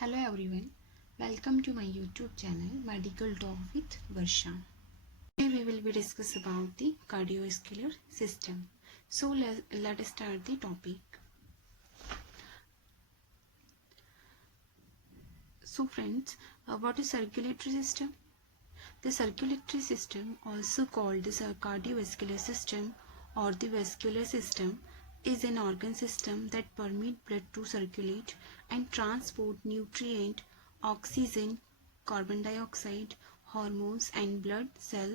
Hello everyone, welcome to my YouTube channel Medical Talk with Varsha. Today we will be discuss about the cardiovascular system. So let us start the topic. So friends, what is circulatory system? The circulatory system, also called the cardiovascular system or the vascular system, is an organ system that permits blood to circulate and transport nutrient, oxygen, carbon dioxide, hormones and blood cell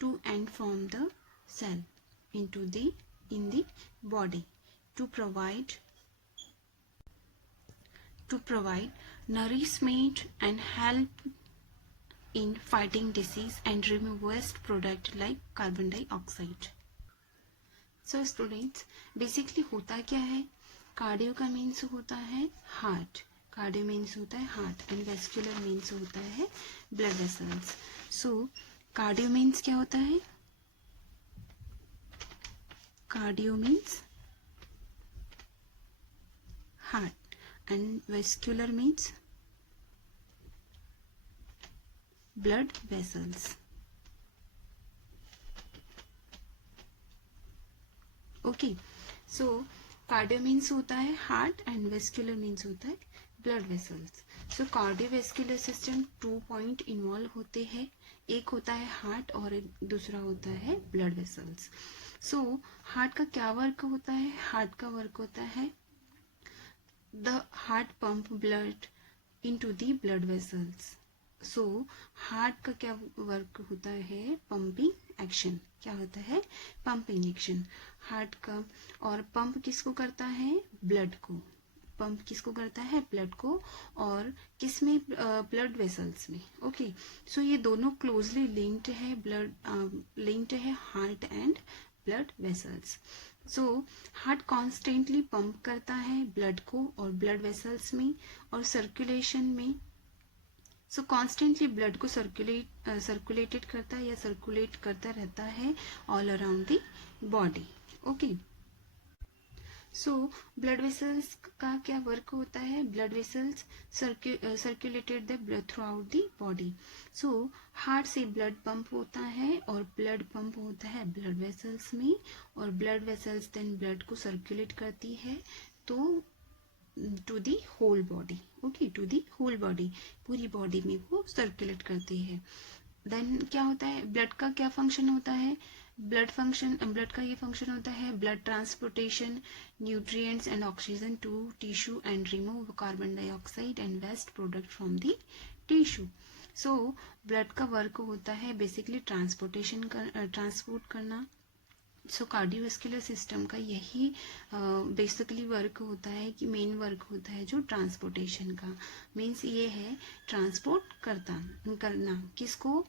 to and from the cell in the body to provide nourishment and help in fighting disease and remove waste product like carbon dioxide. So students, basically होता क्या है? Cardio का means होता है heart, cardio means होता है heart and vascular means होता है ब्लड वेसल्स. सो कार्डियो मीन्स क्या होता है? Cardio means heart and vascular means blood vessels. Okay, so cardio means होता है हार्ट एंड वेस्कुलर मीन्स होता है ब्लड वेसल्स. सो कार्डियोवेस्कुलर सिस्टम 2 पॉइंट इन्वॉल्व होते हैं, एक होता है हार्ट और दूसरा होता है ब्लड वेसल्स. सो हार्ट का क्या वर्क होता है? हार्ट का वर्क होता है the heart pump blood into the blood vessels. So heart का क्या वर्क होता है? Pumping action. क्या होता है? पंपिंग एक्शन हार्ट का. और पंप किसको करता है? ब्लड को. पंप किसको करता है? ब्लड को. और किस में? ब्लड वेसल्स में. ओके, सो ये दोनों क्लोजली लिंक्ड है, ब्लड लिंक्ड है heart and blood vessels. So heart constantly pump करता है ब्लड को और ब्लड वेसल्स में और सर्कुलेशन में. सो कॉन्स्टेंटली ब्लड को सर्कुलेटेड करता है या सर्कुलेट करता रहता है all around the body. Okay, so blood vessels का क्या वर्क होता है? Blood vessels circulated the blood through out the body. So heart से ब्लड पंप होता है और ब्लड पंप होता है ब्लड वेसल्स में और ब्लड वेसल्स देन ब्लड को सर्कुलेट करती है तो to the whole body. Okay, to the whole body, पूरी बॉडी में वो सर्कुलेट करती है. देन क्या होता है? ब्लड का क्या फंक्शन होता है? ब्लड का ये फंक्शन होता है blood transportation, nutrients and oxygen to tissue and remove carbon dioxide and waste product from the tissue. So blood का वर्क होता है बेसिकली ट्रांसपोर्ट करना. सो कार्डियोवेस्कुलर सिस्टम का यही बेसिकली वर्क होता है कि मेन वर्क होता है जो ट्रांसपोर्टेशन का. मीन्स ये है ट्रांसपोर्ट करना किसको?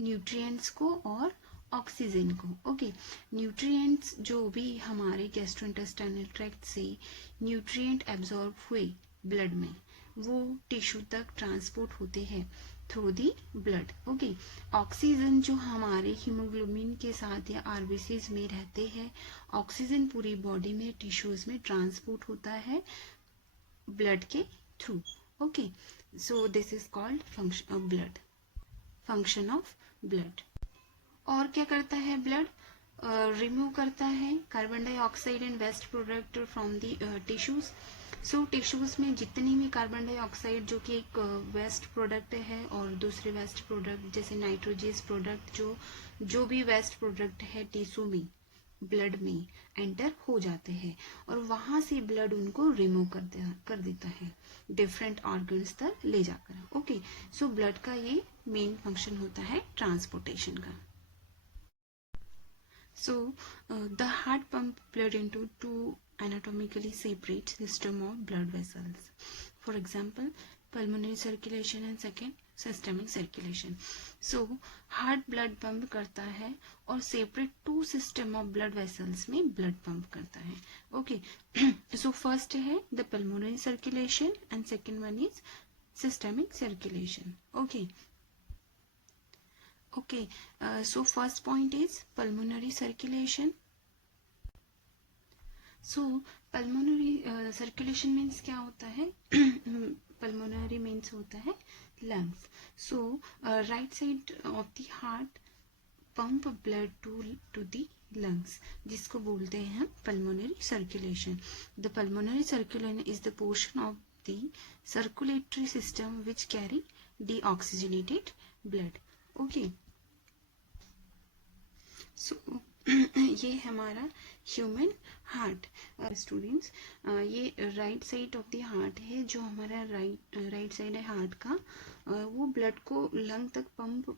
न्यूट्रिएंट्स को और ऑक्सीजन को. ओके, न्यूट्रिएंट्स जो भी हमारे गैस्ट्रोइंटेस्टाइनल ट्रैक्ट से न्यूट्रिएंट एब्जॉर्ब हुए ब्लड में वो टिश्यू तक ट्रांसपोर्ट होते हैं through the blood. Okay, oxygen जो हमारे हीमोग्लोबिन के साथ या आरबीसीज में रहते हैं, ऑक्सीजन पूरी बॉडी में टिश्यूज में ट्रांसपोर्ट होता है ब्लड के through. Okay, so this is called function of blood. Function of blood. और क्या करता है ब्लड? रिमूव करता है carbon dioxide and waste product from the tissues. So tissues में जितनी भी कार्बन डाइऑक्साइड जो कि एक वेस्ट प्रोडक्ट है और दूसरे वेस्ट प्रोडक्ट जैसे नाइट्रोजियस प्रोडक्ट जो भी वेस्ट प्रोडक्ट है टिश्यू में ब्लड में एंटर हो जाते हैं और वहां से ब्लड उनको रिमूव कर देता है डिफरेंट ऑर्गन्स तक ले जाकर. ओके, सो ब्लड का ये मेन फंक्शन होता है ट्रांसपोर्टेशन का. So the heart pump blood into two anatomically separate system of blood vessels. For example, pulmonary circulation and second systemic circulation. So heart blood pump करता है और separate two system of blood vessels में blood pump करता है. Okay, so first है the pulmonary circulation and second one is systemic circulation. Okay. Okay, so first point is pulmonary circulation. So pulmonary circulation means क्या होता है? Pulmonary means होता है lungs. So right side of the heart pump blood to the lungs, जिसको बोलते हैं हम pulmonary circulation. The pulmonary circulation is the portion of the circulatory system which carry deoxygenated blood. Okay, so ये हमारा human heart. Students, ये right side of the heart है, जो हमारा राइट साइड है हार्ट का, वो ब्लड को लंग तक पंप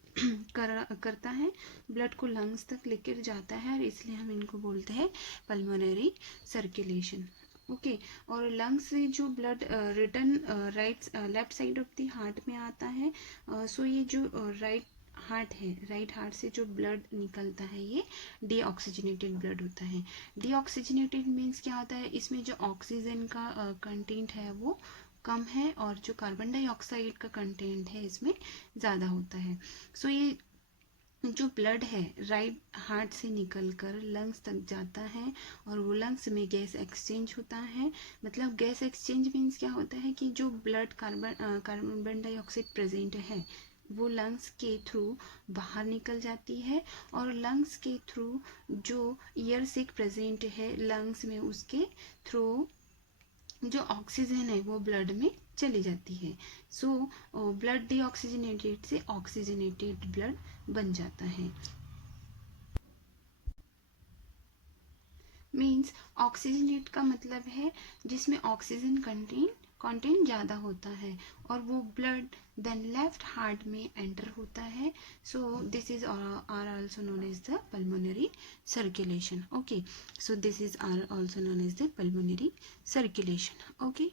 करता है, ब्लड को लंग्स तक लेकर जाता है, और इसलिए हम इनको बोलते हैं पल्मोनरी सर्कुलेशन. ओके, और लंग्स से जो blood return left side of the heart में आता है. सो ये जो राइट हार्ट से जो ब्लड निकलता है ये डीऑक्सीजनेटेड ब्लड होता है. डीऑक्सीजनेटेड मीन्स क्या होता है, इसमें जो ऑक्सीजन का कंटेंट है वो कम है, और जो कार्बन डाइऑक्साइड का कंटेंट है इसमें ज़्यादा होता है. सो ये जो ब्लड है राइट हार्ट से निकलकर लंग्स तक जाता है, और वो लंग्स में गैस एक्सचेंज होता है. मतलब गैस एक्सचेंज मीन्स क्या होता है कि जो ब्लड कार्बन डाइऑक्साइड प्रेजेंट है वो लंग्स के थ्रू बाहर निकल जाती है, और लंग्स के थ्रू जो एयर सिक प्रेजेंट है लंग्स में, उसके थ्रू जो ऑक्सीजन है वो ब्लड में चली जाती है. सो ब्लड डीऑक्सीजनेटेड से ऑक्सीजनेटेड ब्लड बन जाता है. मीन्स ऑक्सीजनेट का मतलब है जिसमें ऑक्सीजन कंटेंट ज़्यादा होता है, और वो ब्लड देन लेफ्ट हार्ट में एंटर होता है. So this is are also known as the pulmonary circulation. Okay, so this is are also known as the pulmonary circulation. Okay,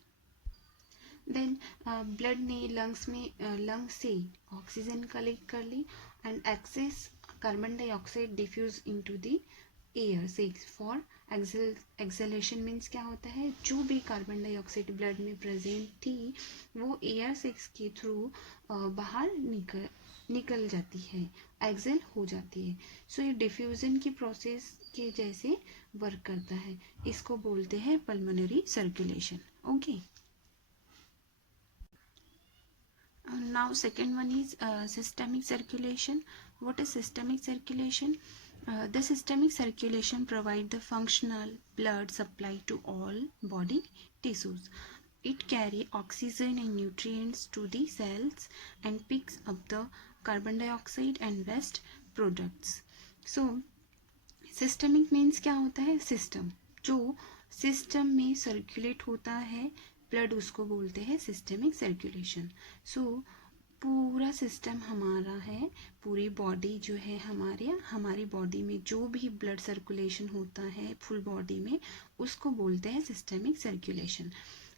then blood ने lungs से ऑक्सीजन कलेक्ट कर ली, and excess carbon dioxide diffuse into the air sacs for exhalation. Means क्या होता है, जो भी carbon dioxide blood में प्रेजेंट थी वो एयर सिक्स के थ्रू बाहर निकल जाती है, एक्सेल हो जाती है. सो ये डिफ्यूजन की प्रोसेस के जैसे वर्क करता है, इसको बोलते हैं pulmonary circulation. Okay, now second one is systemic circulation. What is systemic circulation? The systemic circulation provide the functional blood supply to all body tissues. It carry oxygen and nutrients to the cells and picks up the carbon dioxide and waste products. So systemic means क्या होता है, system जो system में circulate होता है blood, उसको बोलते हैं सिस्टमिक सर्कुलेशन. सो पूरा सिस्टम हमारा है, पूरी बॉडी जो है हमारी बॉडी में जो भी ब्लड सर्कुलेशन होता है फुल बॉडी में, उसको बोलते हैं systemic circulation.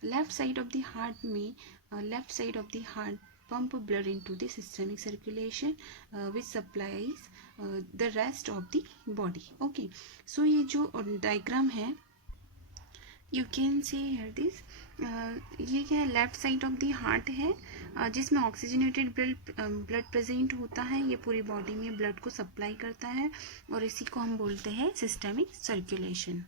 Left side of the heart में pump blood into the systemic circulation which supplies the rest of the body. Okay, so ये जो डायग्राम है you can see here this, ये क्या है, left side of the heart है जिसमें oxygenated blood present होता है, ये पूरी बॉडी में ब्लड को सप्लाई करता है, और इसी को हम बोलते हैं सिस्टमिक सर्कुलेशन.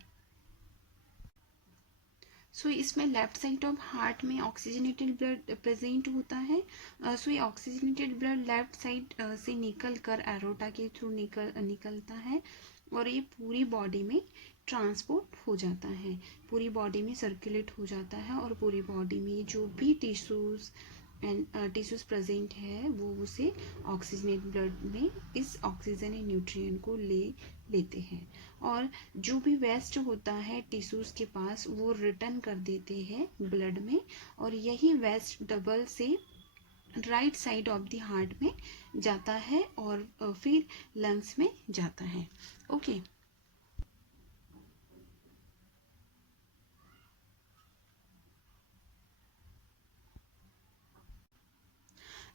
सो इसमें लेफ्ट साइड ऑफ हार्ट में ऑक्सीजनेटेड ब्लड प्रेजेंट होता है. सो ये ऑक्सीजनेटेड ब्लड लेफ्ट साइड से निकल कर एरोटा के थ्रू निकलता है, और ये पूरी बॉडी में ट्रांसपोर्ट हो जाता है, पूरी बॉडी में सर्कुलेट हो जाता है, और पूरी बॉडी में जो भी टिश्यूज प्रेजेंट है वो उसे ऑक्सीजनेट ब्लड में इस ऑक्सीजन एंड न्यूट्रिएंट को लेते हैं, और जो भी वेस्ट होता है टिश्यूज के पास वो रिटर्न कर देते हैं ब्लड में, और यही वेस्ट डबल से right side of the heart में जाता है और फिर लंग्स में जाता है. ओके,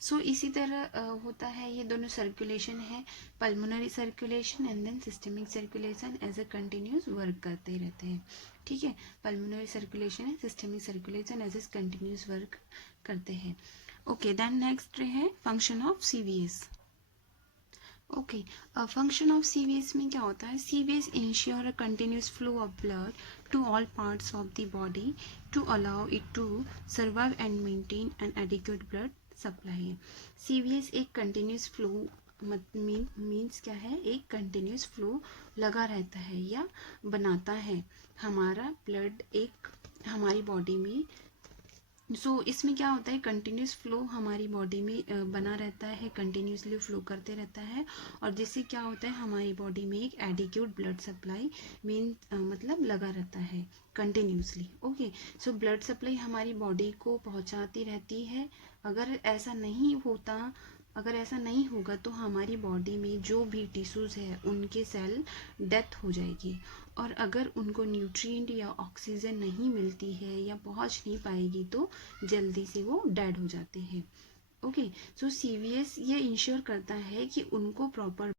सो इसी तरह होता है, ये दोनों सर्कुलेशन है, pulmonary circulation and then systemic circulation as a continuous work करते रहते हैं. ठीक है, पल्मोनरी सर्कुलेशन है, systemic circulation as a continuous work करते हैं. ओके, देन नेक्स्ट है function of CVS. Okay, function of CVS में क्या होता है, CVS ensure a continuous flow of blood to all parts of the body to allow it to survive and maintain an adequate blood supply है. CVS एक continuous flow means क्या है, एक continuous flow लगा रहता है या बनाता है हमारा ब्लड एक हमारी बॉडी में. इसमें क्या होता है, कंटिन्यूस फ्लो हमारी बॉडी में बना रहता है, कंटिन्यूसली फ्लो करते रहता है, और जिससे क्या होता है हमारी बॉडी में एक एडिक्यूट ब्लड सप्लाई मतलब लगा रहता है कंटिन्यूसली. ओके, ब्लड सप्लाई हमारी बॉडी को पहुंचाती रहती है. अगर ऐसा नहीं होगा तो हमारी बॉडी में जो भी टिश्यूज़ है उनके सेल डेथ हो जाएगी, और अगर उनको न्यूट्रिएंट या ऑक्सीजन नहीं मिलती है या पहुंच नहीं पाएगी तो जल्दी से वो डेड हो जाते हैं. ओके, CVS ये इंश्योर करता है कि उनको प्रॉपर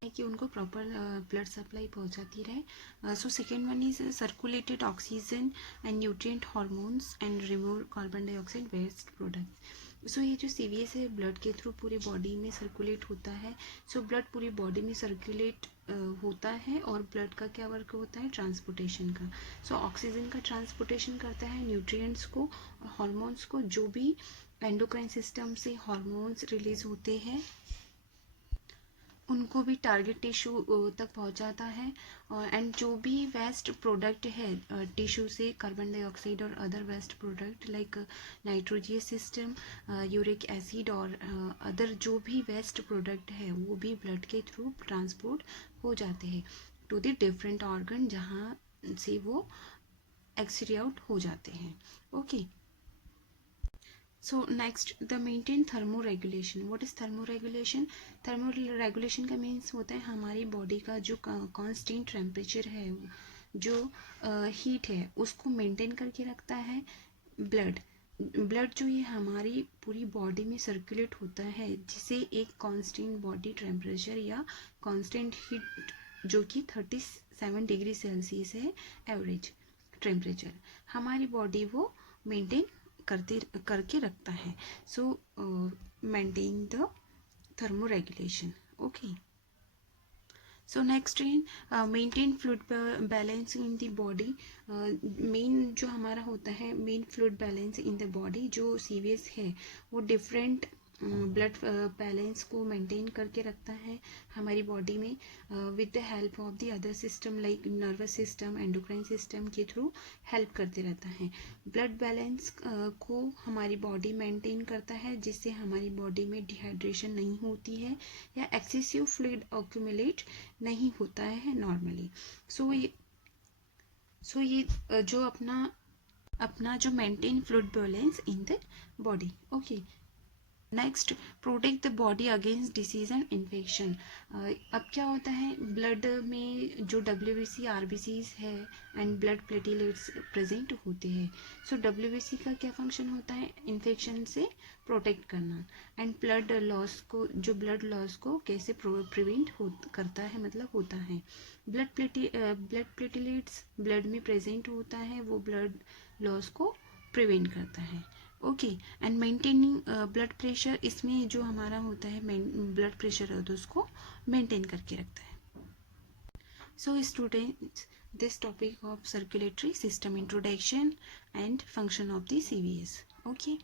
ब्लड सप्लाई पहुंचाती रहे. Second one is circulated oxygen and nutrient hormones and remove carbon dioxide waste product. ये जो CVS है ब्लड के थ्रू पूरी बॉडी में सर्कुलेट होता है. ब्लड पूरी बॉडी में सर्कुलेट होता है, और ब्लड का क्या वर्क होता है, ट्रांसपोर्टेशन का. ऑक्सीजन का ट्रांसपोर्टेशन करता है, न्यूट्रिएंट्स को, हार्मोन्स को, जो भी एंडोक्राइन सिस्टम से हार्मोन्स रिलीज होते हैं उनको भी टारगेट टिश्यू तक पहुंचाता है. एंड जो भी वेस्ट प्रोडक्ट है टिश्यू से, कार्बन डाइऑक्साइड और other waste product like nitrogenous system, uric acid और अदर जो भी वेस्ट प्रोडक्ट है वो भी ब्लड के थ्रू ट्रांसपोर्ट हो जाते हैं टू द डिफरेंट ऑर्गन जहाँ से वो एक्सक्रीट आउट हो जाते हैं. Okay, next the maintain thermoregulation. What is thermoregulation? Thermoregulation का मीन्स होता है हमारी बॉडी का जो कांस्टेंट टेम्परेचर है, जो हीट है, उसको मेंटेन करके रखता है ब्लड जो ये हमारी पूरी बॉडी में सर्कुलेट होता है, जिसे एक कांस्टेंट बॉडी टेम्परेचर या कांस्टेंट हीट जो कि 37 डिग्री सेल्सियस है एवरेज टेम्परेचर, हमारी बॉडी वो मेंटेन करके रखता है. Maintain the thermoregulation. Okay, next in maintain fluid balance in the body. Main जो हमारा होता है main fluid balance in the body, जो CVS है वो डिफरेंट ब्लड बैलेंस को मेंटेन करके रखता है हमारी बॉडी में with the help of the other system like nervous system, endocrine system के थ्रू हेल्प करते रहता है. ब्लड बैलेंस को हमारी बॉडी मेंटेन करता है, जिससे हमारी बॉडी में डिहाइड्रेशन नहीं होती है या एक्सेसिव फ्लूइड एक्यूमुलेट नहीं होता है नॉर्मली. ये जो अपना जो maintain fluid balance in the body. Okay, next, protect the body against disease and infection. अब क्या होता है, ब्लड में जो WBC RBCs है एंड ब्लड प्लेटलेट्स प्रेजेंट होते हैं. WBC का क्या फंक्शन होता है, इन्फेक्शन से प्रोटेक्ट करना, एंड ब्लड लॉस को कैसे प्रिवेंट करता है, मतलब होता है. ब्लड प्लेटलेट्स ब्लड में प्रेजेंट होता है, वो ब्लड लॉस को प्रिवेंट करता है. Okay, and maintaining blood pressure, इसमें जो हमारा होता है ब्लड प्रेशर है तो उसको मेंटेन करके रखता है. Students, this topic of circulatory system introduction and function of the CVS. Okay.